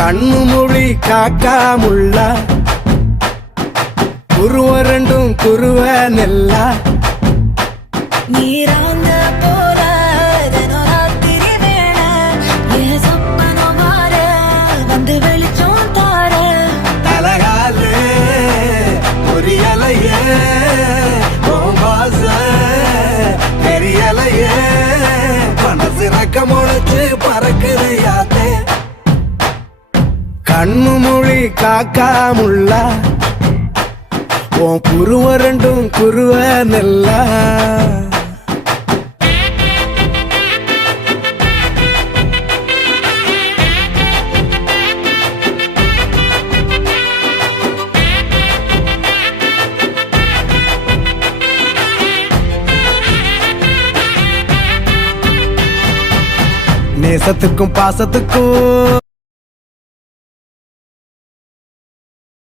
கண்ணு மொழி காக்காமுள்ள குருவ ரெண்டும் குருவ நெல்லா நீராங்க போல தினராத்திரி வேண என் சொப்பனம் மாற வந்து வெளிச்சம் தார தலகாலே பொரியலையே ஓம்பாச பெரியலையே மனசு ரக்க முளைச்சு பறக்குது யாத்தே கண்ணு மொழி காக்காமுள்ள உன் குருவ ரெண்டும் குருவ நெல்லா நேசத்துக்கும் பாசத்துக்கும்